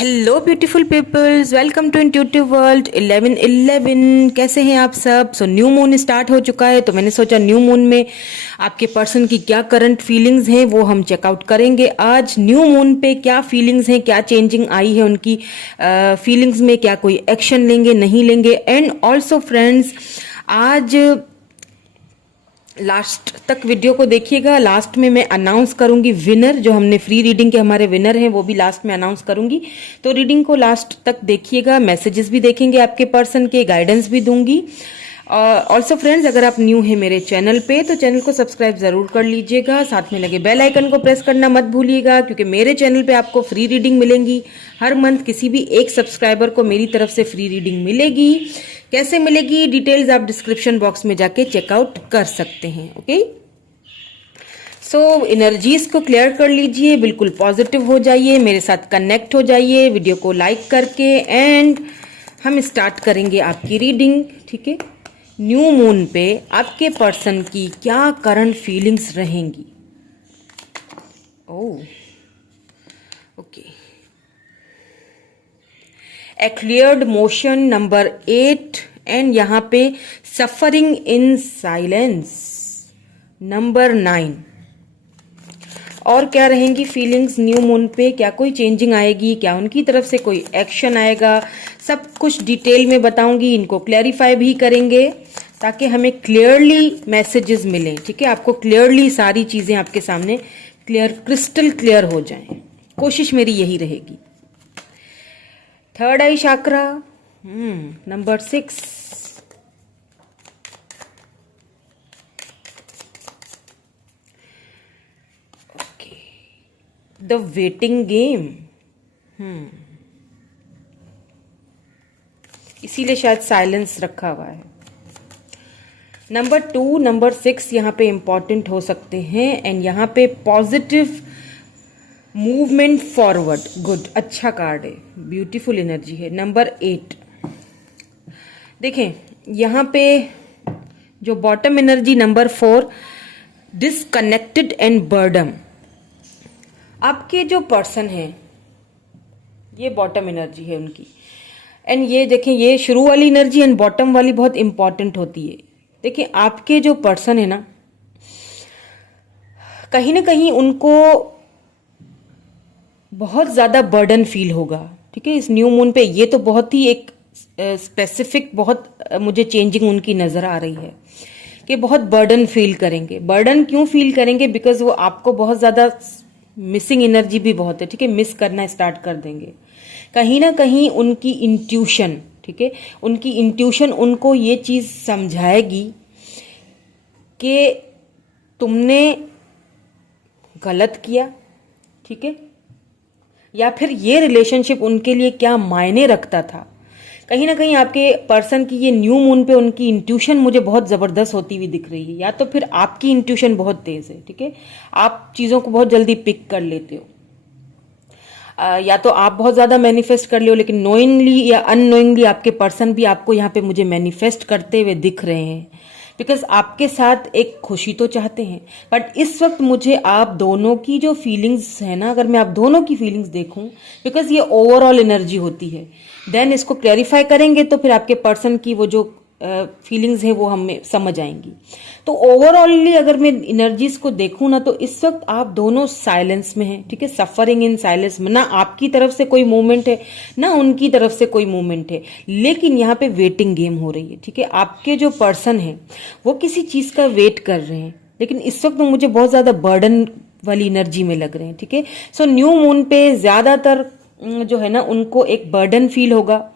Hello beautiful peoples, welcome to intuitive world 1111। कैसे हैं आप सब? न्यू मून स्टार्ट हो चुका है, तो मैंने सोचा न्यू मून में आपके पर्सन की क्या करंट फीलिंग्स हैं वो हम चेकआउट करेंगे। आज न्यू मून पे क्या फीलिंग्स हैं, क्या चेंजिंग आई है उनकी फीलिंग्स में, क्या कोई एक्शन लेंगे नहीं लेंगे। एंड ऑल्सो फ्रेंड्स, आज लास्ट तक वीडियो को देखिएगा। लास्ट में मैं अनाउंस करूंगी विनर, जो हमने फ्री रीडिंग के हमारे विनर हैं वो भी लास्ट में अनाउंस करूंगी। तो रीडिंग को लास्ट तक देखिएगा, मैसेजेस भी देखेंगे आपके पर्सन के, गाइडेंस भी दूंगी। ऑल्सो फ्रेंड्स, अगर आप न्यू हैं मेरे चैनल पे तो चैनल को सब्सक्राइब जरूर कर लीजिएगा, साथ में लगे बेल आइकन को प्रेस करना मत भूलिएगा, क्योंकि मेरे चैनल पे आपको फ्री रीडिंग मिलेंगी। हर मंथ किसी भी एक सब्सक्राइबर को मेरी तरफ से फ्री रीडिंग मिलेगी। कैसे मिलेगी, डिटेल्स आप डिस्क्रिप्शन बॉक्स में जाके चेकआउट कर सकते हैं। ओके, सो एनर्जीज को क्लियर कर लीजिए, बिल्कुल पॉजिटिव हो जाइए, मेरे साथ कनेक्ट हो जाइए वीडियो को लाइक करके। एंड हम स्टार्ट करेंगे आपकी रीडिंग। ठीक है, न्यू मून पे आपके पर्सन की क्या करंट फीलिंग्स रहेंगी। Oh okay, A cleared motion number 8 and यहाँ पे सफरिंग इन साइलेंस नंबर 9। और क्या रहेंगी फीलिंग्स न्यू मून पे? क्या कोई चेंजिंग आएगी, क्या उनकी तरफ से कोई एक्शन आएगा, सब कुछ डिटेल में बताऊंगी। इनको क्लैरिफाई भी करेंगे ताकि हमें क्लियरली मैसेजेस मिलें। ठीक है, आपको क्लियरली सारी चीजें आपके सामने क्लियर, क्रिस्टल क्लियर हो जाएं। कोशिश मेरी यही रहेगी। Third I chakra number 6, okay, the waiting game. इसीलिए शायद साइलेंस रखा हुआ है। नंबर 2, नंबर 6 यहाँ पे इंपॉर्टेंट हो सकते हैं। एंड यहाँ पे पॉजिटिव मूवमेंट फॉरवर्ड, गुड, अच्छा कार्ड है, ब्यूटीफुल एनर्जी है। नंबर 8, देखें यहाँ पे जो bottom energy number 4, disconnected and boredom. आपके जो पर्सन है ये बॉटम एनर्जी है उनकी। एंड ये देखें, ये शुरू वाली एनर्जी एंड बॉटम वाली बहुत इंपॉर्टेंट होती है। देखिए आपके जो पर्सन है ना कहीं उनको बहुत ज्यादा बर्डन फील होगा। ठीक है, इस न्यू मून पे ये तो बहुत ही एक स्पेसिफिक, बहुत मुझे चेंजिंग उनकी नजर आ रही है कि बहुत बर्डन फील करेंगे। बर्डन क्यों फील करेंगे? बिकॉज वो आपको बहुत ज्यादा मिसिंग एनर्जी भी बहुत है। ठीक है, मिस करना स्टार्ट कर देंगे कहीं ना कहीं। उनकी इंट्यूशन, ठीक है, उनकी इंट्यूशन उनको ये चीज समझाएगी कि तुमने गलत किया। ठीक है, या फिर ये रिलेशनशिप उनके लिए क्या मायने रखता था। कहीं ना कहीं आपके पर्सन की ये न्यू मून पे उनकी इंट्यूशन मुझे बहुत जबरदस्त होती हुई दिख रही है। या तो फिर आपकी इंट्यूशन बहुत तेज है। ठीक है, आप चीजों को बहुत जल्दी पिक कर लेते हो। या तो आप बहुत ज्यादा मैनिफेस्ट कर लो, लेकिन नोइंगली या अननोइंगली आपके पर्सन भी आपको यहाँ पे मुझे मैनिफेस्ट करते हुए दिख रहे हैं। बिकॉज आपके साथ एक खुशी तो चाहते हैं, बट इस वक्त मुझे आप दोनों की जो फीलिंग्स है ना, अगर मैं आप दोनों की फीलिंग्स देखूं, बिकॉज ये ओवरऑल एनर्जी होती है, देन इसको क्लैरिफाई करेंगे तो फिर आपके पर्सन की वो जो फीलिंग्स हैं वो हमें समझ आएंगी। तो ओवरऑली अगर मैं एनर्जीज को देखूं ना, तो इस वक्त आप दोनों साइलेंस में हैं। ठीक है, सफरिंग इन साइलेंस में, ना आपकी तरफ से कोई मूवमेंट है ना उनकी तरफ से कोई मूवमेंट है, लेकिन यहाँ पे वेटिंग गेम हो रही है। ठीक है, आपके जो पर्सन है वो किसी चीज का वेट कर रहे हैं, लेकिन इस वक्त मुझे बहुत ज्यादा बर्डन वाली एनर्जी में लग रहे हैं। ठीक है, सो न्यू मून पे ज्यादातर जो है ना उनको एक बर्डन फील होगा।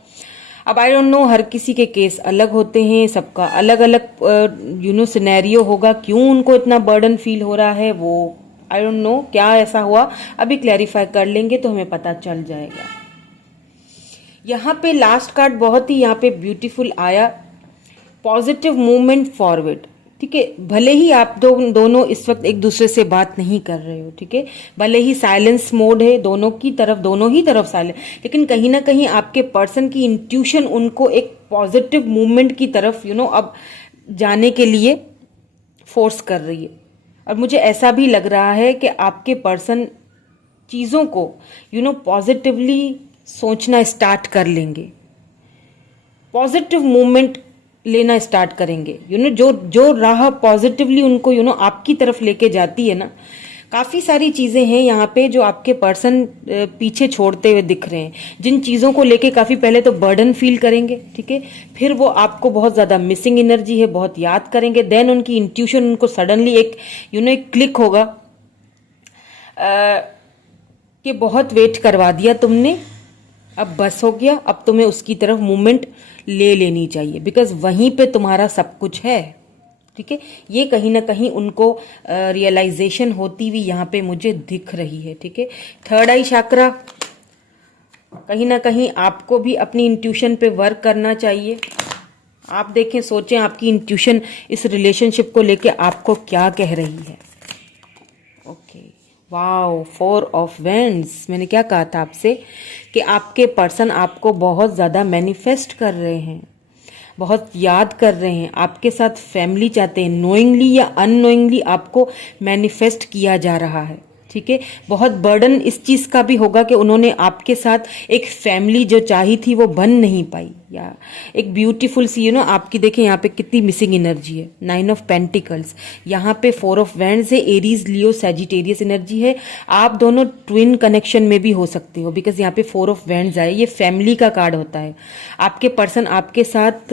अब आई डोंट नो, हर किसी के केस अलग होते हैं, सबका अलग अलग सिनेरियो होगा, क्यों उनको इतना बर्डन फील हो रहा है वो आई डोंट नो, क्या ऐसा हुआ अभी क्लैरिफाई कर लेंगे तो हमें पता चल जाएगा। यहाँ पे लास्ट कार्ड बहुत ही यहाँ पे ब्यूटीफुल आया, पॉजिटिव मूवमेंट फॉरवर्ड। ठीक है, भले ही आप दोनों इस वक्त एक दूसरे से बात नहीं कर रहे हो, ठीक है, भले ही साइलेंस मोड है दोनों की तरफ, दोनों ही तरफ साइलेंस, लेकिन कहीं ना कहीं आपके पर्सन की इंट्यूशन उनको एक पॉजिटिव मूवमेंट की तरफ अब जाने के लिए फोर्स कर रही है। और मुझे ऐसा भी लग रहा है कि आपके पर्सन चीज़ों को पॉजिटिवली सोचना स्टार्ट कर लेंगे, पॉजिटिव मूवमेंट लेना स्टार्ट करेंगे। जो जो राह पॉजिटिवली उनको आपकी तरफ लेके जाती है ना, काफ़ी सारी चीज़ें हैं यहाँ पे जो आपके पर्सन पीछे छोड़ते हुए दिख रहे हैं, जिन चीज़ों को लेके काफ़ी पहले तो बर्डन फील करेंगे, ठीक है, फिर वो आपको बहुत ज़्यादा मिसिंग एनर्जी है, बहुत याद करेंगे, देन उनकी इंट्यूशन उनको सडनली एक एक क्लिक होगा कि बहुत वेट करवा दिया तुमने, अब बस हो गया, अब तुम्हें उसकी तरफ मूवमेंट ले लेनी चाहिए, बिकॉज वहीं पे तुम्हारा सब कुछ है, ठीक है। ये कहीं ना कहीं उनको रियलाइजेशन होती हुई यहाँ पे मुझे दिख रही है, ठीक है। थर्ड आई चक्रा, कहीं ना कहीं आपको भी अपनी इंट्यूशन पे वर्क करना चाहिए। आप देखें, सोचें आपकी इंट्यूशन इस रिलेशनशिप को लेके आपको क्या कह रही है। Okay, wow, 4 of vends. मैंने क्या कहा था आपसे कि आपके पर्सन आपको बहुत ज़्यादा मैनिफेस्ट कर रहे हैं, बहुत याद कर रहे हैं, आपके साथ फैमिली चाहते हैं, नोइंगली या अननोइंगली आपको मैनिफेस्ट किया जा रहा है, ठीक है। बहुत बर्डन इस चीज़ का भी होगा कि उन्होंने आपके साथ एक फैमिली जो चाही थी वो बन नहीं पाई, या एक ब्यूटीफुल सी आपकी देखें यहाँ पे कितनी मिसिंग एनर्जी है। 9 ऑफ पेंटिकल्स, यहाँ पे 4 ऑफ वैंड्स है, एरीज लियो सैजिटेरियस एनर्जी है। आप दोनों ट्विन कनेक्शन में भी हो सकते हो, बिकॉज यहाँ पे 4 ऑफ वैंड्स आए, ये फैमिली का कार्ड होता है। आपके पर्सन आपके साथ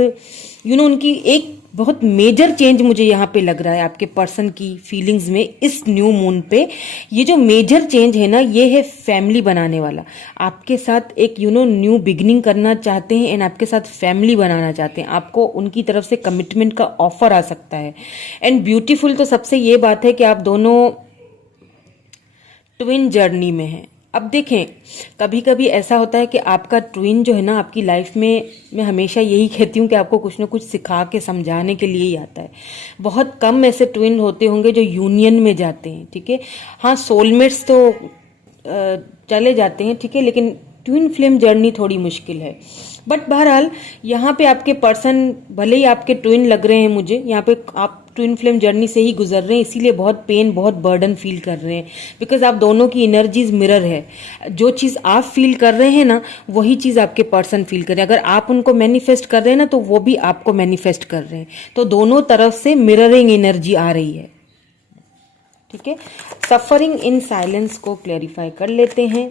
उनकी एक बहुत मेजर चेंज मुझे यहाँ पे लग रहा है आपके पर्सन की फीलिंग्स में इस न्यू मून पे। ये जो मेजर चेंज है ना, ये है फैमिली बनाने वाला। आपके साथ एक न्यू बिगिनिंग करना चाहते हैं एंड आपके साथ फैमिली बनाना चाहते हैं। आपको उनकी तरफ से कमिटमेंट का ऑफर आ सकता है। एंड ब्यूटीफुल तो सबसे ये बात है कि आप दोनों ट्विन जर्नी में हैं। अब देखें, कभी कभी ऐसा होता है कि आपका ट्विन जो है ना आपकी लाइफ में, मैं हमेशा यही कहती हूँ कि आपको कुछ ना कुछ सिखा के समझाने के लिए ही आता है। बहुत कम ऐसे ट्विन होते होंगे जो यूनियन में जाते हैं, ठीक है। हाँ, सोलमेट्स तो चले जाते हैं, ठीक है, लेकिन ट्विन फ्लेम जर्नी थोड़ी मुश्किल है। बट बहरहाल यहाँ पे आपके पर्सन भले ही आपके ट्विन लग रहे हैं मुझे, यहाँ पे आप ट्विन फ्लेम जर्नी से ही गुजर रहे हैं, इसीलिए बहुत पेन, बहुत बर्डन फील कर रहे हैं, बिकॉज आप दोनों की एनर्जीज मिरर है। जो चीज़ आप फील कर रहे हैं ना, वही चीज़ आपके पर्सन फील कर रहे हैं। अगर आप उनको मैनिफेस्ट कर रहे हैं ना, तो वो भी आपको मैनिफेस्ट कर रहे हैं। तो दोनों तरफ से मिररिंग एनर्जी आ रही है, ठीक है। सफरिंग इन साइलेंस को क्लैरिफाई कर लेते हैं।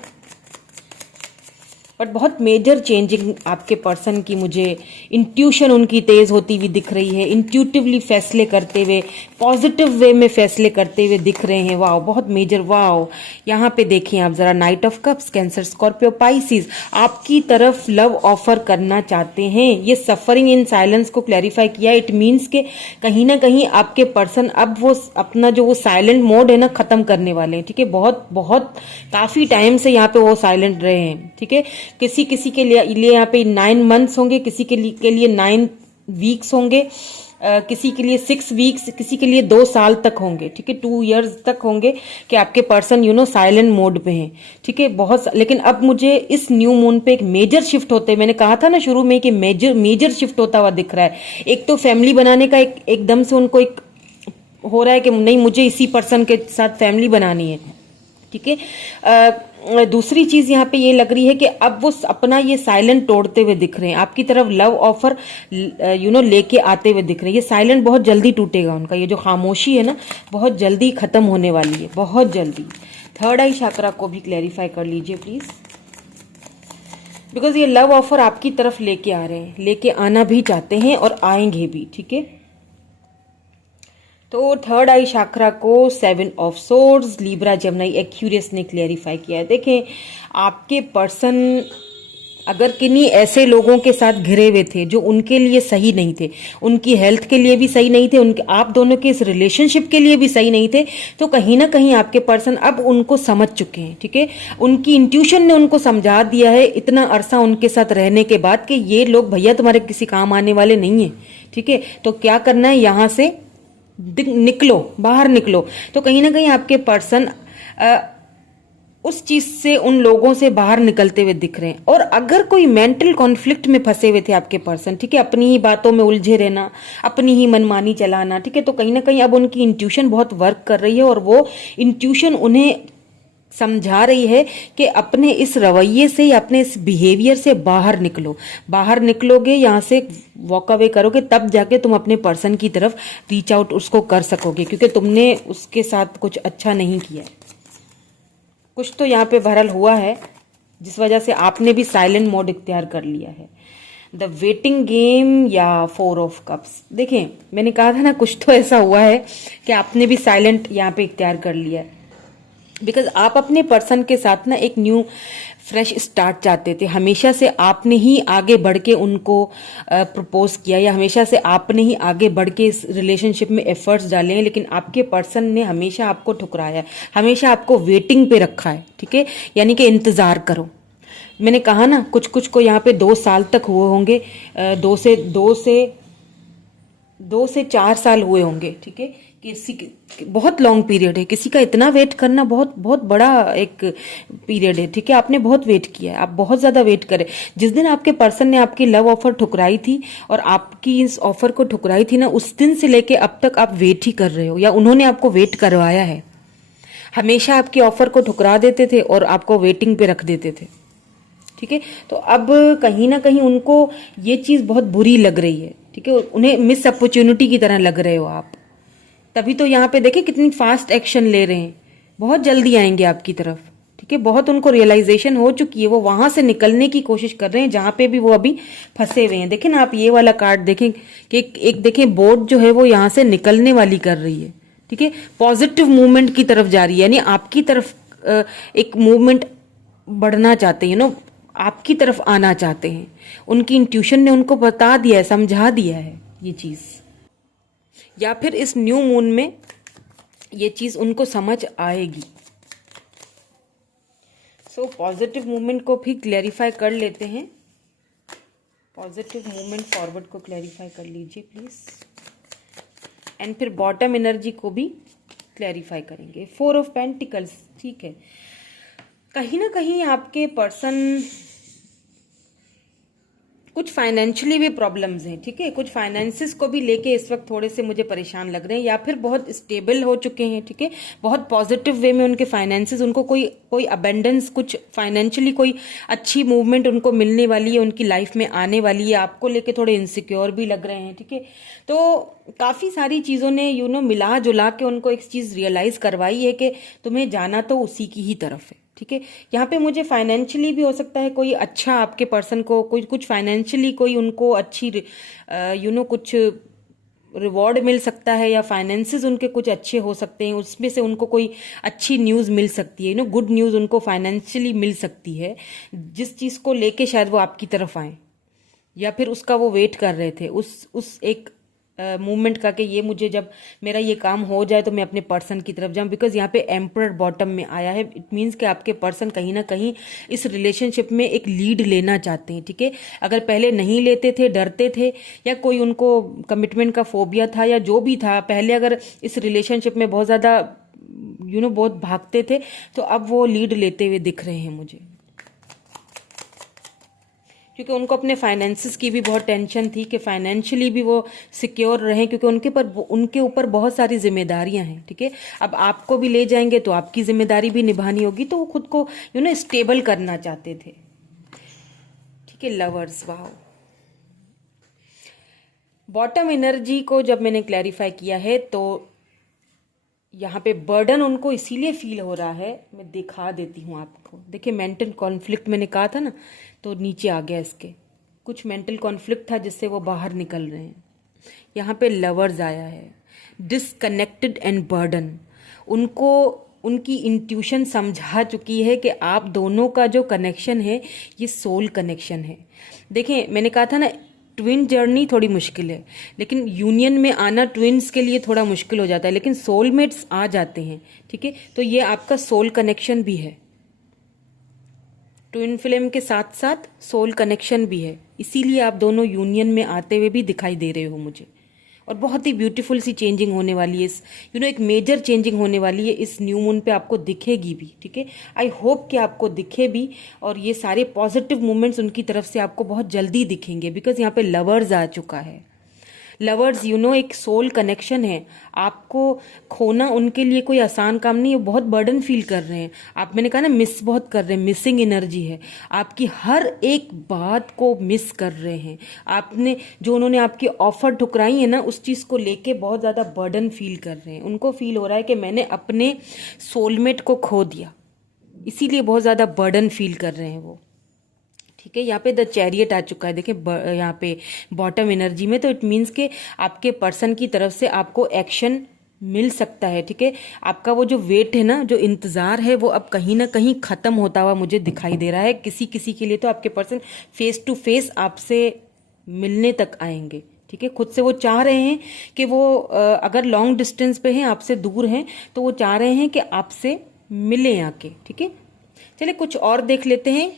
बट बहुत मेजर चेंजिंग आपके पर्सन की मुझे इंट्यूशन उनकी तेज होती हुई दिख रही है। इंट्यूटिवली फैसले करते हुए, पॉजिटिव वे में फैसले करते हुए दिख रहे हैं। वाओ, बहुत मेजर। वाओ, यहाँ पे देखिए आप जरा, night of cups, cancer, Scorpio, Pisces आपकी तरफ लव ऑफर करना चाहते हैं। ये सफरिंग इन साइलेंस को क्लैरिफाई किया। इट मीन्स के कहीं ना कहीं आपके पर्सन अब वो अपना जो वो साइलेंट मोड है ना खत्म करने वाले हैं, ठीक है। बहुत बहुत काफी टाइम से यहाँ पे वो साइलेंट रहे हैं, ठीक है। किसी किसी के लिए यहाँ पे 9 मंथ्स होंगे, किसी के लिए 9 वीक्स होंगे, किसी के लिए 6 वीक्स, किसी के लिए 2 साल तक होंगे, ठीक है। 2 इयर्स तक होंगे कि आपके पर्सन साइलेंट मोड पे हैं, ठीक है। बहुत, लेकिन अब मुझे इस न्यू मून पे एक मेजर शिफ्ट होते, मैंने कहा था ना शुरू में कि मेजर शिफ्ट होता हुआ दिख रहा है। एक तो फैमिली बनाने का एकदम से उनको एक हो रहा है कि नहीं, मुझे इसी पर्सन के साथ फैमिली बनानी है, ठीक है। दूसरी चीज यहाँ पे ये लग रही है कि अब वो अपना ये साइलेंट तोड़ते हुए दिख रहे हैं, आपकी तरफ लव ऑफर लेके आते हुए दिख रहे हैं। ये साइलेंट बहुत जल्दी टूटेगा उनका, ये जो खामोशी है ना बहुत जल्दी खत्म होने वाली है, बहुत जल्दी। थर्ड आई चक्रा को भी क्लैरिफाई कर लीजिए प्लीज, बिकॉज ये लव ऑफर आपकी तरफ लेके आ रहे हैं, लेके आना भी चाहते हैं और आएंगे भी, ठीक है। तो थर्ड आई चक्रा को 7 of swords, Libra, Gemini, Aquarius ने क्लियरिफाई किया है। देखें, आपके पर्सन अगर किन्हीं ऐसे लोगों के साथ घिरे हुए थे जो उनके लिए सही नहीं थे, उनकी हेल्थ के लिए भी सही नहीं थे, उनके आप दोनों के इस रिलेशनशिप के लिए भी सही नहीं थे, तो कहीं ना कहीं आपके पर्सन अब उनको समझ चुके हैं, ठीक है। उनकी इंट्यूशन ने उनको समझा दिया है इतना अरसा उनके साथ रहने के बाद कि ये लोग भैया तुम्हारे किसी काम आने वाले नहीं है, ठीक है। तो क्या करना है, यहाँ से निकलो, बाहर निकलो। तो कहीं ना कहीं आपके पर्सन उस चीज से, उन लोगों से बाहर निकलते हुए दिख रहे हैं। और अगर कोई मेंटल कॉन्फ्लिक्ट में फंसे हुए थे आपके पर्सन, ठीक है, अपनी ही बातों में उलझे रहना, अपनी ही मनमानी चलाना, ठीक है, तो कहीं ना कहीं अब उनकी इंट्यूशन बहुत वर्क कर रही है और वो इंट्यूशन उन्हें समझा रही है कि अपने इस रवैये से या अपने इस बिहेवियर से बाहर निकलो। बाहर निकलोगे, यहाँ से वॉक अवे करोगे, तब जाके तुम अपने पर्सन की तरफ रीच आउट उसको कर सकोगे, क्योंकि तुमने उसके साथ कुछ अच्छा नहीं किया है। कुछ तो यहाँ पे भरल हुआ है जिस वजह से आपने भी साइलेंट मोड इख्तियार कर लिया है। द वेटिंग गेम या 4 ऑफ कप्स। देखें, मैंने कहा था ना, कुछ तो ऐसा हुआ है कि आपने भी साइलेंट यहाँ पे इख्तियार कर लिया है। बिकॉज आप अपने पर्सन के साथ ना एक न्यू फ्रेश स्टार्ट चाहते थे। हमेशा से आपने ही आगे बढ़ के उनको प्रपोज किया, या हमेशा से आपने ही आगे बढ़ के इस रिलेशनशिप में एफर्ट्स डाले हैं, लेकिन आपके पर्सन ने हमेशा आपको ठुकराया है, हमेशा आपको वेटिंग पे रखा है। ठीक है, यानी कि इंतजार करो। मैंने कहा ना, कुछ कुछ को यहाँ पे 2 साल तक हुए होंगे, 2 से 4 साल हुए होंगे। ठीक है, किसी बहुत लॉन्ग पीरियड है, किसी का इतना वेट करना बहुत बहुत बड़ा एक पीरियड है। ठीक है, आपने बहुत वेट किया है, आप बहुत ज्यादा वेट करे। जिस दिन आपके पर्सन ने आपकी लव ऑफर ठुकराई थी और आपकी इस ऑफर को ठुकराई थी ना, उस दिन से लेके अब तक आप वेट ही कर रहे हो, या उन्होंने आपको वेट करवाया है। हमेशा आपकी ऑफर को ठुकरा देते थे और आपको वेटिंग पे रख देते थे। ठीक है, तो अब कहीं ना कहीं उनको ये चीज बहुत बुरी लग रही है। ठीक है, उन्हें मिस अपॉर्चुनिटी की तरह लग रहे हो आप। तभी तो यहाँ पे देखें कितनी फास्ट एक्शन ले रहे हैं, बहुत जल्दी आएंगे आपकी तरफ। ठीक है, बहुत उनको रियलाइजेशन हो चुकी है, वो वहां से निकलने की कोशिश कर रहे हैं जहां पे भी वो अभी फंसे हुए हैं। देखें ना, आप ये वाला कार्ड देखें कि एक देखें, बोट जो है वो यहाँ से निकलने वाली कर रही है। ठीक है, पॉजिटिव मूवमेंट की तरफ जा रही है, यानी आपकी तरफ एक मूवमेंट बढ़ना चाहते हैं, नो आपकी तरफ आना चाहते हैं। उनकी इंट्यूशन ने उनको बता दिया है, समझा दिया है ये चीज, या फिर इस न्यू मून में ये चीज उनको समझ आएगी। सो पॉजिटिव मूवमेंट को भी क्लैरिफाई कर लेते हैं। पॉजिटिव मूवमेंट फॉरवर्ड को क्लैरिफाई कर लीजिए प्लीज, एंड फिर बॉटम एनर्जी को भी क्लैरिफाई करेंगे। 4 ऑफ पेंटिकल्स। ठीक है, कहीं ना कहीं आपके पर्सन कुछ फाइनेंशियली भी प्रॉब्लम्स हैं। ठीक है, कुछ फाइनेंसिस को भी लेके इस वक्त थोड़े से मुझे परेशान लग रहे हैं, या फिर बहुत स्टेबल हो चुके हैं। ठीक है, बहुत पॉजिटिव वे में उनके फाइनेंसिस, उनको कोई अबेंडेंस, कुछ फाइनेंशियली कोई अच्छी मूवमेंट उनको मिलने वाली है, उनकी लाइफ में आने वाली है। आपको लेके थोड़े इनसिक्योर भी लग रहे हैं। ठीक है, तो काफी सारी चीजों ने मिला जुला के उनको एक चीज रियलाइज करवाई है कि तुम्हें जाना तो उसी की ही तरफ है। ठीक है, यहाँ पे मुझे फाइनेंशियली भी हो सकता है कोई अच्छा आपके पर्सन को कोई कुछ फाइनेंशियली कोई उनको अच्छी कुछ रिवॉर्ड मिल सकता है, या फाइनेंसेस उनके कुछ अच्छे हो सकते हैं, उसमें से उनको कोई अच्छी न्यूज़ मिल सकती है, गुड न्यूज़ उनको फाइनेंशियली मिल सकती है, जिस चीज़ को लेके शायद वो आपकी तरफ आए, या फिर उसका वो वेट कर रहे थे, उस एक मूवमेंट का कि ये मुझे जब मेरा ये काम हो जाए तो मैं अपने पर्सन की तरफ जाऊं। बिकॉज यहाँ पे एम्परर बॉटम में आया है, इट मीन्स कि आपके पर्सन कहीं ना कहीं इस रिलेशनशिप में एक लीड लेना चाहते हैं। ठीक है, अगर पहले नहीं लेते थे, डरते थे, या कोई उनको कमिटमेंट का फोबिया था, या जो भी था, पहले अगर इस रिलेशनशिप में बहुत ज़्यादा बहुत भागते थे, तो अब वो लीड लेते हुए दिख रहे हैं मुझे, क्योंकि उनको अपने फाइनेंसिस की भी बहुत टेंशन थी कि फाइनेंशियली भी वो सिक्योर रहें, क्योंकि उनके ऊपर बहुत सारी जिम्मेदारियां हैं। ठीक है, अब आपको भी ले जाएंगे तो आपकी जिम्मेदारी भी निभानी होगी, तो वो खुद को स्टेबल करना चाहते थे। ठीक है, लवर्स, वाह। बॉटम एनर्जी को जब मैंने क्लैरिफाई किया है तो यहाँ पे बर्डन उनको इसीलिए फील हो रहा है, मैं दिखा देती हूँ आपको। देखिए, मेंटल कॉन्फ्लिक्ट मैंने कहा था ना, तो नीचे आ गया इसके, कुछ मेंटल कॉन्फ्लिक्ट था जिससे वो बाहर निकल रहे हैं। यहाँ पे लवर्स आया है, डिसकनेक्टेड एंड बर्डन। उनको उनकी इंट्यूशन समझा चुकी है कि आप दोनों का जो कनेक्शन है ये सोल कनेक्शन है। देखें, मैंने कहा था ना, ट्विन जर्नी थोड़ी मुश्किल है, लेकिन यूनियन में आना ट्विन्स के लिए थोड़ा मुश्किल हो जाता है, लेकिन सोलमेट्स आ जाते हैं। ठीक है, तो ये आपका सोल कनेक्शन भी है, ट्विन फ्लेम के साथ साथ सोल कनेक्शन भी है, इसीलिए आप दोनों यूनियन में आते हुए भी दिखाई दे रहे हो मुझे। और बहुत ही ब्यूटीफुल सी चेंजिंग होने वाली है इस एक मेजर चेंजिंग होने वाली है इस न्यू मून पे, आपको दिखेगी भी। ठीक है, आई होप कि आपको दिखे भी, और ये सारे पॉजिटिव मूवमेंट्स उनकी तरफ से आपको बहुत जल्दी दिखेंगे, बिकॉज यहाँ पे लवर्स आ चुका है। लवर्स एक सोल कनेक्शन है, आपको खोना उनके लिए कोई आसान काम नहीं है, बहुत बर्डन फील कर रहे हैं आप। मैंने कहा ना मिस बहुत कर रहे हैं, मिसिंग एनर्जी है, आपकी हर एक बात को मिस कर रहे हैं। आपने जो उन्होंने आपकी ऑफर ठुकराई है ना, उस चीज़ को लेके बहुत ज़्यादा बर्डन फील कर रहे हैं। उनको फील हो रहा है कि मैंने अपने सोलमेट को खो दिया, इसीलिए बहुत ज़्यादा बर्डन फील कर रहे हैं वो। ठीक है, यहाँ पे द चैरियट आ चुका है, देखिए यहाँ पे बॉटम एनर्जी में, तो इट मीन्स के आपके पर्सन की तरफ से आपको एक्शन मिल सकता है। ठीक है, आपका वो जो वेट है ना, जो इंतजार है, वो अब कहीं ना कहीं खत्म होता हुआ मुझे दिखाई दे रहा है। किसी किसी के लिए तो आपके पर्सन फेस टू फेस आपसे मिलने तक आएंगे। ठीक है, खुद से वो चाह रहे हैं कि वो अगर लॉन्ग डिस्टेंस पे हैं, आपसे दूर हैं, तो वो चाह रहे हैं कि आपसे मिले आके। ठीक है, चलिए कुछ और देख लेते हैं,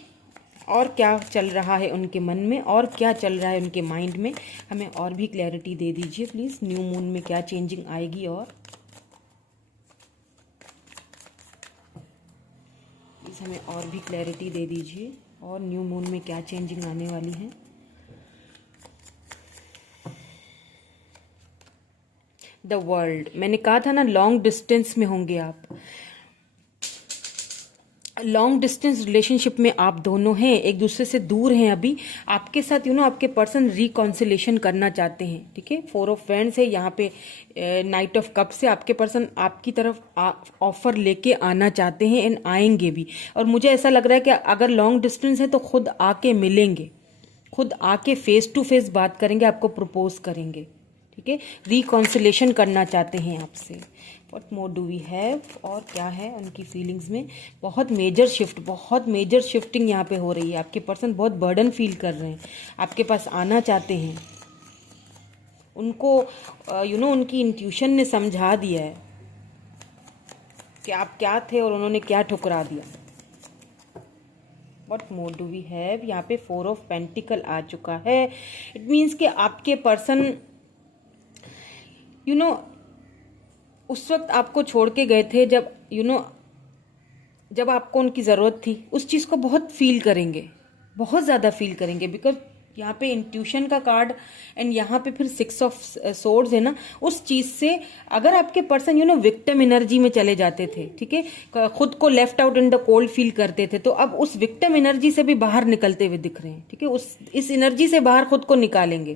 और क्या चल रहा है उनके मन में, और क्या चल रहा है उनके माइंड में। हमें और भी क्लैरिटी दे दीजिए प्लीज, न्यू मून में क्या चेंजिंग आएगी, और प्लीज हमें और भी क्लैरिटी दे दीजिए, और न्यू मून में क्या चेंजिंग आने वाली है। द वर्ल्ड, मैंने कहा था ना लॉन्ग डिस्टेंस में होंगे आप, लॉन्ग डिस्टेंस रिलेशनशिप में आप दोनों हैं, एक दूसरे से दूर हैं अभी। आपके साथ आपके पर्सन रिकॉन्सिलेशन करना चाहते हैं। ठीक है, 4 ऑफ वैंड्स है यहाँ पे, नाइट ऑफ कप से आपके पर्सन आपकी तरफ ऑफर लेके आना चाहते हैं, एंड आएंगे भी। और मुझे ऐसा लग रहा है कि अगर लॉन्ग डिस्टेंस है तो खुद आके मिलेंगे, खुद आके फेस टू फेस बात करेंगे, आपको प्रपोज करेंगे। ठीक है, रिकॉन्सिलेशन करना चाहते हैं आपसे। What more do we have, और क्या है उनकी फीलिंग्स में। बहुत मेजर शिफ्ट, बहुत मेजर शिफ्टिंग यहाँ पे हो रही है। आपके पर्सन बहुत बर्डन फील कर रहे हैं, आपके पास आना चाहते हैं। उनको उनकी इंट्यूशन ने समझा दिया है कि आप क्या थे और उन्होंने क्या ठुकरा दिया। What more do we have, यहाँ पे 4 ऑफ पेंटिकल आ चुका है। इट मीन्स कि आपके पर्सन उस वक्त आपको छोड़ के गए थे, जब जब आपको उनकी ज़रूरत थी, उस चीज़ को बहुत फील करेंगे, बहुत ज़्यादा फील करेंगे। बिकॉज यहाँ पे इंट्यूशन का कार्ड, एंड यहाँ पे फिर 6 ऑफ सोर्ड्स है ना, उस चीज़ से अगर आपके पर्सन विक्टिम एनर्जी में चले जाते थे, ठीक है, खुद को left out in the cold feel करते थे, तो अब उस विक्टिम एनर्जी से भी बाहर निकलते हुए दिख रहे हैं। ठीक है, इस एनर्जी से बाहर खुद को निकालेंगे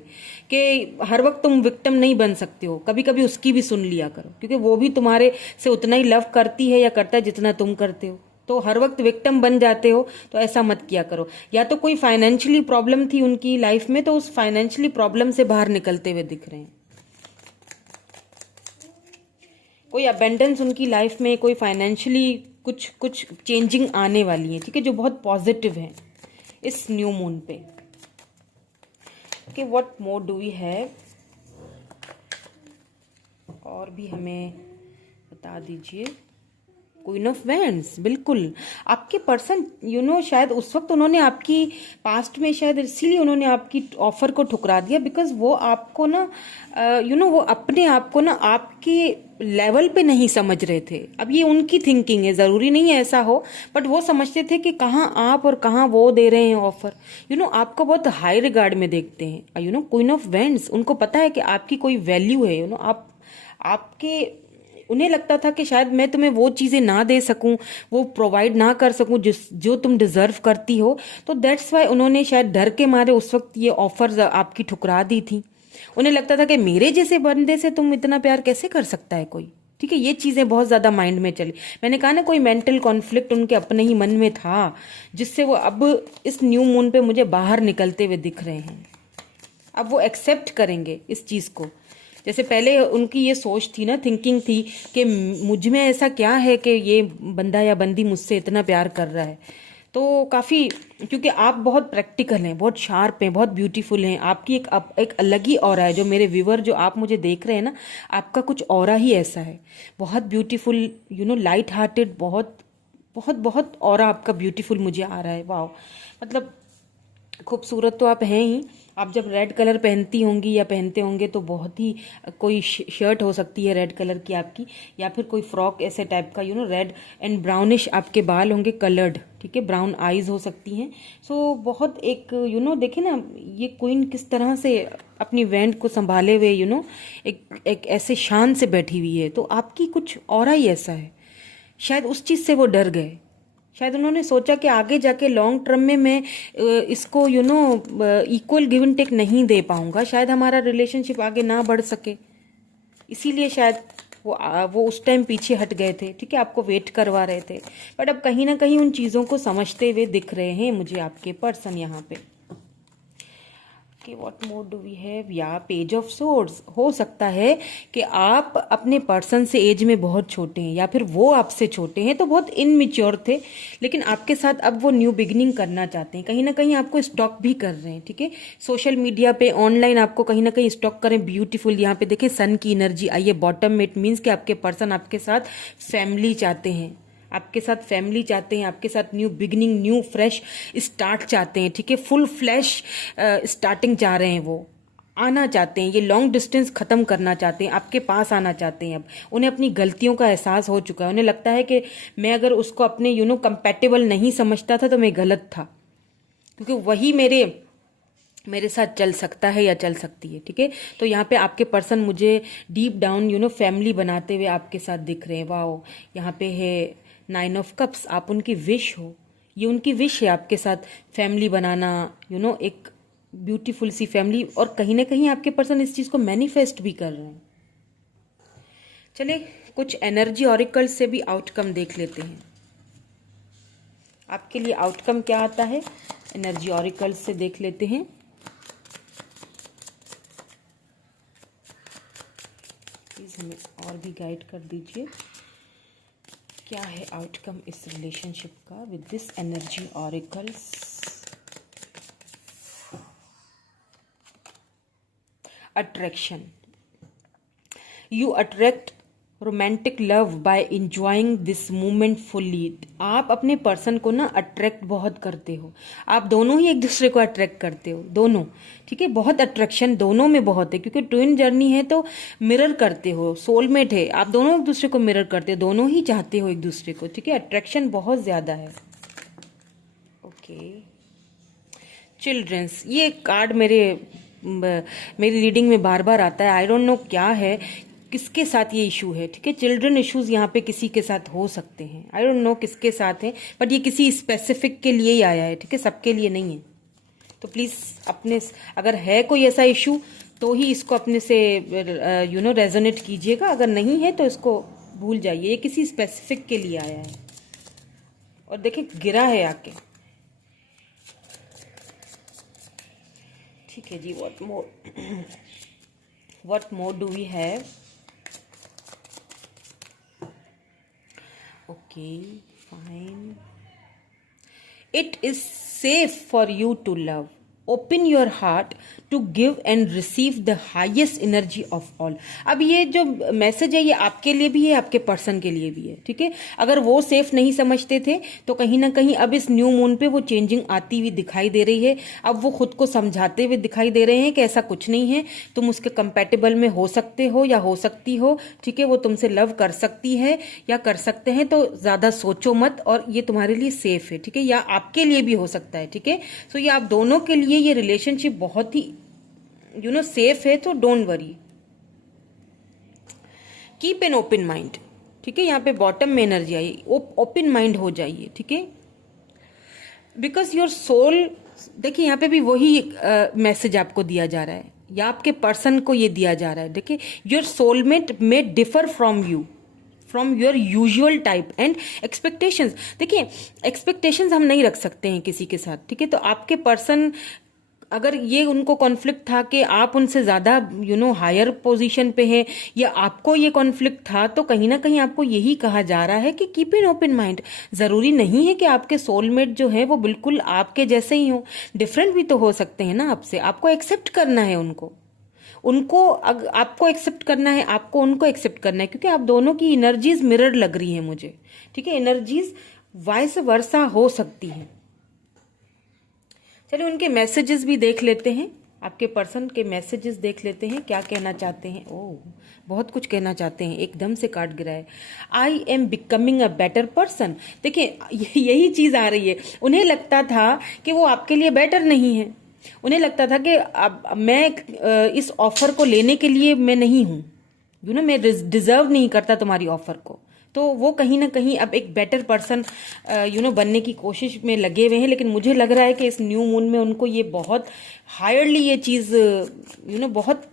कि हर वक्त तुम विक्टिम नहीं बन सकते हो, कभी कभी उसकी भी सुन लिया करो, क्योंकि वो भी तुम्हारे से उतना ही लव करती है या करता है जितना तुम करते हो। तो हर वक्त विक्टिम बन जाते हो, तो ऐसा मत किया करो। या तो कोई फाइनेंशियली प्रॉब्लम थी उनकी लाइफ में, तो उस फाइनेंशियली प्रॉब्लम से बाहर निकलते हुए दिख रहे हैं। कोई अबेंडेंस उनकी लाइफ में, कोई फाइनेंशियली कुछ चेंजिंग आने वाली है। ठीक है, जो बहुत पॉजिटिव है इस न्यू मून पे। Okay, what more do we have, और भी हमें बता दीजिए। क्वीन ऑफ वैंड्स, बिल्कुल आपके पर्सन शायद उस वक्त उन्होंने आपकी पास्ट में, शायद इसीलिए उन्होंने आपकी ऑफर को ठुकरा दिया, बिकॉज वो आपको ना वो अपने आप को ना आपके लेवल पे नहीं समझ रहे थे। अब ये उनकी थिंकिंग है, ज़रूरी नहीं है ऐसा हो, बट वो समझते थे कि कहाँ आप और कहाँ वो दे रहे हैं ऑफर। आपको बहुत हाई रिगार्ड में देखते हैं। क्वीन ऑफ वैंड्स, उनको पता है कि आपकी कोई वैल्यू है। आपके उन्हें लगता था कि शायद मैं तुम्हें वो चीज़ें ना दे सकूं, वो प्रोवाइड ना कर सकूं जो तुम डिजर्व करती हो, तो दैट्स वाई उन्होंने शायद डर के मारे उस वक्त ये ऑफर्स आपकी ठुकरा दी थी। उन्हें लगता था कि मेरे जैसे बंदे से तुम इतना प्यार कैसे कर सकता है कोई। ठीक है, ये चीज़ें बहुत ज़्यादा माइंड में चली। मैंने कहा ना, कोई मेंटल कॉन्फ्लिक्ट उनके अपने ही मन में था, जिससे वो अब इस न्यू मून पे मुझे बाहर निकलते हुए दिख रहे हैं। अब वो एक्सेप्ट करेंगे इस चीज़ को। जैसे पहले उनकी ये सोच थी ना, थिंकिंग थी कि मुझ में ऐसा क्या है कि ये बंदा या बंदी मुझसे इतना प्यार कर रहा है। तो काफ़ी, क्योंकि आप बहुत प्रैक्टिकल हैं, बहुत शार्प हैं, बहुत ब्यूटीफुल हैं, आपकी एक अलग ही ऑरा है। जो मेरे व्यूअर, जो आप मुझे देख रहे हैं ना, आपका कुछ ऑरा ही ऐसा है, बहुत ब्यूटीफुल, लाइट हार्टेड, बहुत बहुत बहुत ऑरा आपका ब्यूटीफुल मुझे आ रहा है। वाह, मतलब खूबसूरत तो आप हैं ही। आप जब रेड कलर पहनती होंगी या पहनते होंगे तो बहुत ही, कोई शर्ट हो सकती है रेड कलर की आपकी, या फिर कोई फ्रॉक ऐसे टाइप का, रेड एंड ब्राउनिश आपके बाल होंगे कलर्ड। ठीक है, ब्राउन आईज हो सकती हैं। सो बहुत एक देखे ना ये क्वीन किस तरह से अपनी वेंट को संभाले हुए एक ऐसे शान से बैठी हुई है। तो आपकी कुछ ऑरा ही ऐसा है, शायद उस चीज़ से वो डर गए। शायद उन्होंने सोचा कि आगे जाके लॉन्ग टर्म में मैं इसको इक्वल गिव एंड टेक नहीं दे पाऊंगा, शायद हमारा रिलेशनशिप आगे ना बढ़ सके, इसीलिए शायद वो उस टाइम पीछे हट गए थे। ठीक है, आपको वेट करवा रहे थे, बट अब कहीं ना कहीं उन चीज़ों को समझते हुए दिख रहे हैं मुझे आपके पर्सन यहाँ पे। What more do we have, या पेज ऑफ सोर्ड्स। हो सकता है कि आप अपने पर्सन से एज में बहुत छोटे हैं, या फिर वो आपसे छोटे हैं तो बहुत इनमेच्योर थे, लेकिन आपके साथ अब वो न्यू बिगिनिंग करना चाहते हैं। कहीं ना कहीं आपको स्टॉक भी कर रहे हैं। ठीक है, सोशल मीडिया पे ऑनलाइन आपको कहीं ना कहीं स्टॉक करें। ब्यूटीफुल, यहाँ पे देखिए सन की एनर्जी आई है बॉटम में। इट मीन्स कि आपके पर्सन आपके साथ फैमिली चाहते हैं, आपके साथ फैमिली चाहते हैं, आपके साथ new beginning, new fresh start चाहते हैं। ठीक है, फुल फ्लैश स्टार्टिंग चाह रहे हैं, वो आना चाहते हैं, ये लॉन्ग डिस्टेंस खत्म करना चाहते हैं, आपके पास आना चाहते हैं। अब उन्हें अपनी गलतियों का एहसास हो चुका है। उन्हें लगता है कि मैं अगर उसको अपने कंपैटिबल नहीं समझता था तो मैं गलत था, क्योंकि वही मेरे साथ चल सकता है या चल सकती है। ठीक है, तो यहाँ पे आपके पर्सन मुझे डीप डाउन फैमिली बनाते हुए आपके साथ दिख रहे हैं। वाओ, यहाँ पे है 9 ऑफ कप्स, आप उनकी विश हो, ये उनकी विश है आपके साथ फैमिली बनाना, एक ब्यूटीफुल सी फैमिली। और कहीं ना कहीं आपके पर्सन इस चीज़ को मैनिफेस्ट भी कर रहे हैं। चलिए कुछ एनर्जी ऑरिकल से भी आउटकम देख लेते हैं। आपके लिए आउटकम क्या आता है, एनर्जी ऑरिकल से देख लेते हैं। प्लीज हमें और भी गाइड कर दीजिए, क्या है आउटकम इस रिलेशनशिप का with this energy oracles. Attraction, you attract romantic love by enjoying this moment fully. आप अपने पर्सन को ना अट्रैक्ट बहुत करते हो, आप दोनों ही एक दूसरे को अट्रैक्ट करते हो, दोनों। ठीक है, बहुत अट्रैक्शन दोनों में बहुत है, क्योंकि ट्विन जर्नी है तो मिरर करते हो, सोलमेट है, आप दोनों एक दूसरे को मिरर करते हो, दोनों ही चाहते हो एक दूसरे को। ठीक है, अट्रैक्शन बहुत ज्यादा है। ओके, चिल्ड्रंस, ये कार्ड मेरी रीडिंग में बार बार आता है। आई डोंट नो क्या है, किसके साथ ये इशू है। ठीक है, चिल्ड्रन इश्यूज यहाँ पे किसी के साथ हो सकते हैं। आई डोंट नो किसके साथ है, बट ये किसी स्पेसिफिक के लिए ही आया है। ठीक है, सबके लिए नहीं है। तो प्लीज अपने, अगर है कोई ऐसा इशू तो ही इसको अपने से रेजोनेट कीजिएगा, अगर नहीं है तो इसको भूल जाइए। ये किसी स्पेसिफिक के लिए आया है। और देखिए गिरा है आके। ठीक है जी, what more do we have. Okay, fine. It is safe for you to love. Open your heart to give and receive the highest energy of all. अब ये जो मैसेज है ये आपके लिए भी है, आपके पर्सन के लिए भी है। ठीक है, अगर वो सेफ नहीं समझते थे तो कहीं ना कहीं अब इस न्यू मून पे वो चेंजिंग आती हुई दिखाई दे रही है। अब वो खुद को समझाते हुए दिखाई दे रहे हैं कि ऐसा कुछ नहीं है, तुम उसके कंपैटिबल में हो सकते हो या हो सकती हो। ठीक है, वो तुमसे लव कर सकती है या कर सकते हैं, तो ज्यादा सोचो मत, और ये तुम्हारे लिए सेफ है। ठीक है, या आपके लिए भी हो सकता है। ठीक है, सो ये आप दोनों के लिए ये रिलेशनशिप बहुत ही सेफ है, तो don't worry, keep an open mind. ठीक है, यहाँ पे बॉटम में एनर्जी आई, ओपन माइंड हो जाइए। ठीक है, बिकॉज योर सोल, देखिए यहाँ पे भी वही मैसेज आपको दिया जा रहा है, या आपके पर्सन को ये दिया जा रहा है। देखिए, your soulmate may differ from you, from your usual type and expectations. देखिए, एक्सपेक्टेशंस हम नहीं रख सकते हैं किसी के साथ। ठीक है, तो आपके पर्सन, अगर ये उनको कॉन्फ्लिक्ट था कि आप उनसे ज्यादा हायर पोजीशन पे है, या आपको ये कॉन्फ्लिक्ट था, तो कहीं ना कहीं आपको यही कहा जा रहा है कि कीप एन ओपन माइंड। जरूरी नहीं है कि आपके सोलमेट जो है वो बिल्कुल आपके जैसे ही हो, डिफरेंट भी तो हो सकते हैं ना आपसे। आपको एक्सेप्ट करना है उनको आपको एक्सेप्ट करना है, आपको उनको एक्सेप्ट करना है, क्योंकि आप दोनों की एनर्जीज मिरर लग रही है मुझे। ठीक है, एनर्जीज वाइस वर्सा हो सकती है। चलिए उनके मैसेजेस भी देख लेते हैं आपके पर्सन के मैसेजेस देख लेते हैं, क्या कहना चाहते हैं। ओह, बहुत कुछ कहना चाहते हैं, एकदम से काट गिरा है। I am becoming a better person. देखिए यही चीज़ आ रही है। उन्हें लगता था कि वो आपके लिए बेटर नहीं है, उन्हें लगता था कि अब मैं इस ऑफर को लेने के लिए मैं नहीं हूँ, मैं डिजर्व नहीं करता तुम्हारी ऑफर को। तो वो कहीं ना कहीं अब एक बेटर पर्सन बनने की कोशिश में लगे हुए हैं। लेकिन मुझे लग रहा है कि इस न्यू मून में उनको ये बहुत हायरली ये चीज़ बहुत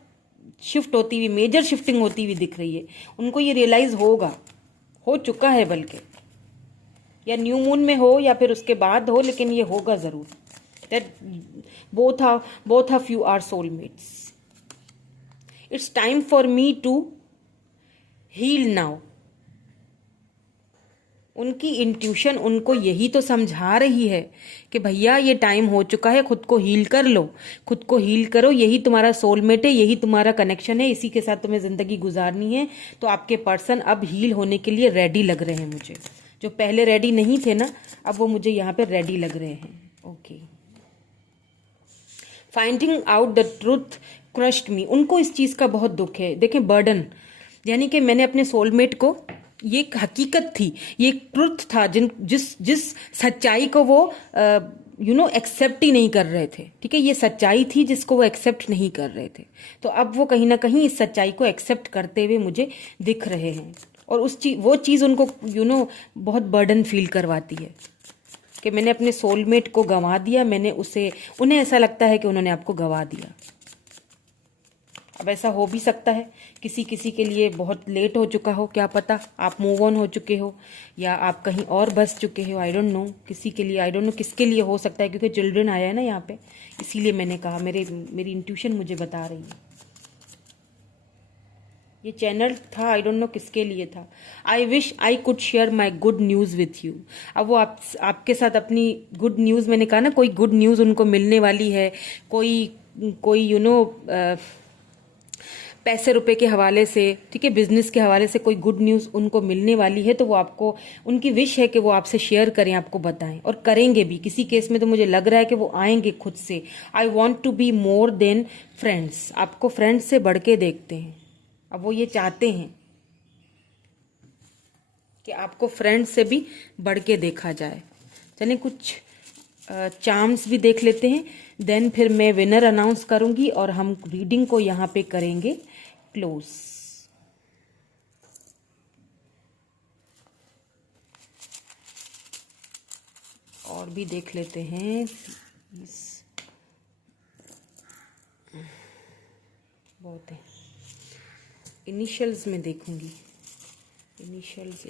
शिफ्ट होती हुई, मेजर शिफ्टिंग होती हुई दिख रही है। उनको ये रियलाइज होगा, हो चुका है बल्कि, या न्यू मून में हो या फिर उसके बाद हो, लेकिन ये होगा ज़रूर। That both of you are soulmates. It's time for me to heal now. उनकी इंट्यूशन उनको यही तो समझा रही है कि भैया ये टाइम हो चुका है, खुद को हील कर लो, खुद को हील करो, यही तुम्हारा सोलमेट है, यही तुम्हारा कनेक्शन है, इसी के साथ तुम्हें जिंदगी गुजारनी है। तो आपके पर्सन अब हील होने के लिए रेडी लग रहे हैं मुझे। जो पहले रेडी नहीं थे ना, अब वो मुझे यहाँ पे रेडी लग रहे हैं। Okay, finding out the truth crushed me. उनको इस चीज़ का बहुत दुख है। देखें, बर्डन, यानी कि मैंने अपने सोलमेट को, ये एक हकीकत थी, ये एक ट्रुथ था, जिस सच्चाई को वो एक्सेप्ट ही नहीं कर रहे थे। ठीक है, ये सच्चाई थी जिसको वो एक्सेप्ट नहीं कर रहे थे। तो अब वो कहीं ना कहीं इस सच्चाई को एक्सेप्ट करते हुए मुझे दिख रहे हैं। और वो चीज़ उनको बहुत बर्डन फील करवाती है कि मैंने अपने सोलमेट को गंवा दिया, उन्हें ऐसा लगता है कि उन्होंने आपको गंवा दिया। अब ऐसा हो भी सकता है किसी किसी के लिए बहुत लेट हो चुका हो, क्या पता आप मूव ऑन हो चुके हो या आप कहीं और बस चुके हो। आई डोंट नो, किसी के लिए, आई डोंट नो किसके लिए हो सकता है, क्योंकि चिल्ड्रन आया है ना यहाँ पे, इसीलिए मैंने कहा, मेरी इंट्यूशन मुझे बता रही है। ये चैनल था, आई डोंट नो किसके लिए था। I wish I could share my good news with you. अब वो आपके साथ अपनी गुड न्यूज़, मैंने कहा ना, कोई गुड न्यूज़ उनको मिलने वाली है, कोई पैसे रुपए के हवाले से, ठीक है, बिजनेस के हवाले से कोई गुड न्यूज़ उनको मिलने वाली है। तो वो आपको, उनकी विश है कि वो आपसे शेयर करें, आपको बताएं, और करेंगे भी। किसी केस में तो मुझे लग रहा है कि वो आएंगे खुद से। I want to be more than friends. आपको फ्रेंड्स से बढ़ के देखते हैं। अब वो ये चाहते हैं कि आपको फ्रेंड्स से भी बढ़ के देखा जाए। चलें कुछ चार्म्स भी देख लेते हैं, देन फिर मैं विनर अनाउंस करूंगी और हम रीडिंग को यहाँ पे करेंगे क्लोज। और भी देख लेते हैं, बहुत है। इनिशियल्स में देखूंगी, इनिशियल्स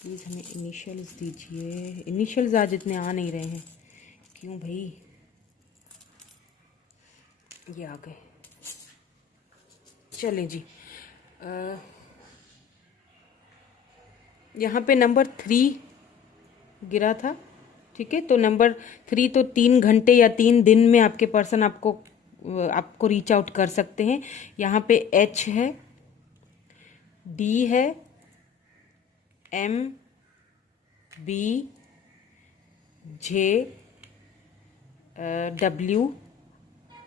प्लीज़ हमें इनिशियल्स दीजिए। इनिशियल्स आज इतने आ नहीं रहे हैं, क्यों भाई? ये आ गए। चलें जी, यहाँ पे नंबर 3 गिरा था, ठीक है। तो नंबर 3 तो 3 घंटे या 3 दिन में आपके पर्सन आपको रीच आउट कर सकते हैं। यहाँ पे H है, D है, M, B, J, W,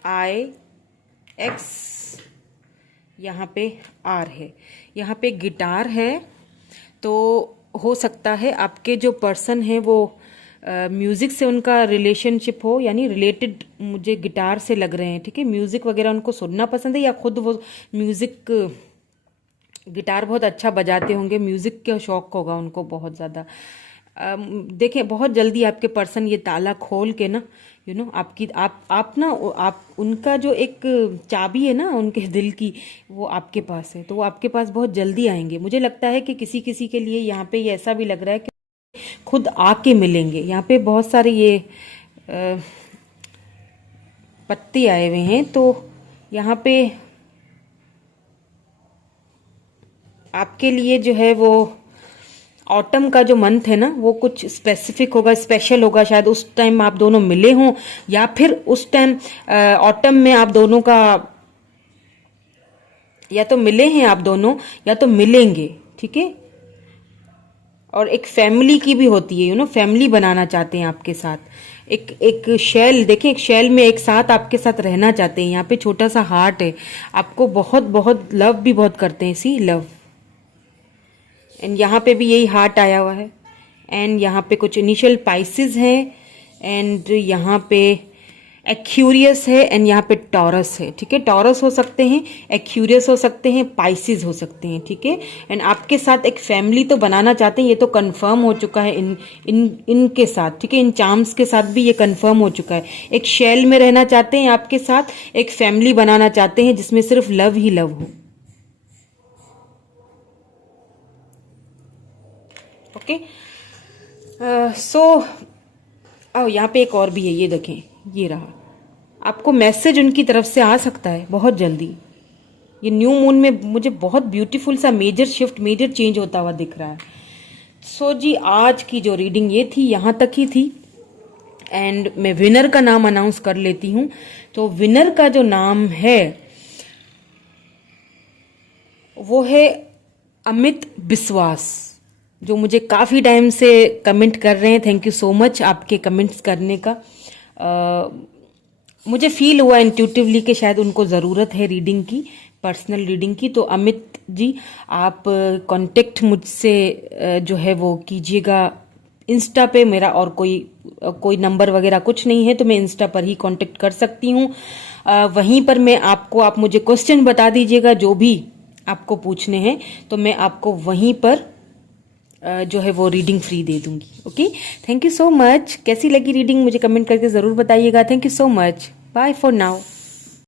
I, X, यहाँ पे R है। यहाँ पे गिटार है। तो हो सकता है आपके जो पर्सन है वो म्यूज़िक से उनका रिलेशनशिप हो, यानी रिलेटेड मुझे गिटार से लग रहे हैं, ठीक है। म्यूज़िक वगैरह उनको सुनना पसंद है, या खुद वो म्यूज़िक, गिटार बहुत अच्छा बजाते होंगे, म्यूज़िक का शौक होगा उनको बहुत ज़्यादा। देखें, बहुत जल्दी आपके पर्सन ये ताला खोल के ना, आप उनका जो एक चाबी है ना उनके दिल की, वो आपके पास है। तो वो आपके पास बहुत जल्दी आएंगे। मुझे लगता है कि किसी किसी के लिए यहाँ पे ये ऐसा भी लग रहा है कि खुद आके मिलेंगे। यहाँ पे बहुत सारे ये पत्ते आए हुए हैं, तो यहाँ पे आपके लिए जो है वो ऑटम का जो मंथ है ना, वो कुछ स्पेसिफिक होगा, स्पेशल होगा। शायद उस टाइम आप दोनों मिले हों, या फिर उस टाइम ऑटम में आप दोनों का, या तो मिले हैं आप दोनों या तो मिलेंगे, ठीक है। और एक फैमिली की भी होती है, फैमिली बनाना चाहते हैं आपके साथ। एक एक शेल, देखिए एक शेल में एक साथ आपके साथ रहना चाहते हैं। यहाँ पे छोटा सा हार्ट है, आपको बहुत बहुत लव भी बहुत करते हैं, सी लव। एंड यहाँ पे भी यही हार्ट आया हुआ है। एंड यहाँ पे कुछ इनिशियल पाइसेस हैं, एंड यहाँ पे एक्यूरियस है, एंड यहाँ पे टॉरस है। ठीक है, टॉरस हो सकते हैं, एक्यूरियस हो सकते हैं, पाइसेस हो सकते हैं। ठीक है, एंड आपके साथ एक फैमिली तो बनाना चाहते हैं, ये तो कंफर्म हो चुका है इनके साथ। ठीक है, इन चार्म्स के साथ भी ये कंफर्म हो चुका है। एक शेल में रहना चाहते हैं आपके साथ, एक फैमिली बनाना चाहते हैं जिसमें सिर्फ लव ही लव हो। ओके, सो यहाँ पे एक और भी है, ये देखें, ये रहा। आपको मैसेज उनकी तरफ से आ सकता है बहुत जल्दी। ये न्यू मून में मुझे बहुत ब्यूटीफुल सा मेजर शिफ्ट, मेजर चेंज होता हुआ दिख रहा है। सो जी, आज की जो रीडिंग ये थी, यहाँ तक ही थी। एंड मैं विनर का नाम अनाउंस कर लेती हूँ। तो विनर का जो नाम है वो है अमित बिस्वास, जो मुझे काफ़ी टाइम से कमेंट कर रहे हैं। थैंक यू सो मच आपके कमेंट्स करने का। मुझे फील हुआ इंट्यूटिवली कि शायद उनको ज़रूरत है रीडिंग की, पर्सनल रीडिंग की। तो अमित जी, आप कांटेक्ट मुझसे जो है वो कीजिएगा इंस्टा पे। मेरा और कोई नंबर वगैरह कुछ नहीं है, तो मैं इंस्टा पर ही कांटेक्ट कर सकती हूँ। वहीं पर आप मुझे क्वेश्चन बता दीजिएगा जो भी आपको पूछने हैं, तो मैं आपको वहीं पर जो है वो रीडिंग फ्री दे दूंगी। Okay, thank you so much. कैसी लगी रीडिंग मुझे कमेंट करके ज़रूर बताइएगा। Thank you so much, bye for now.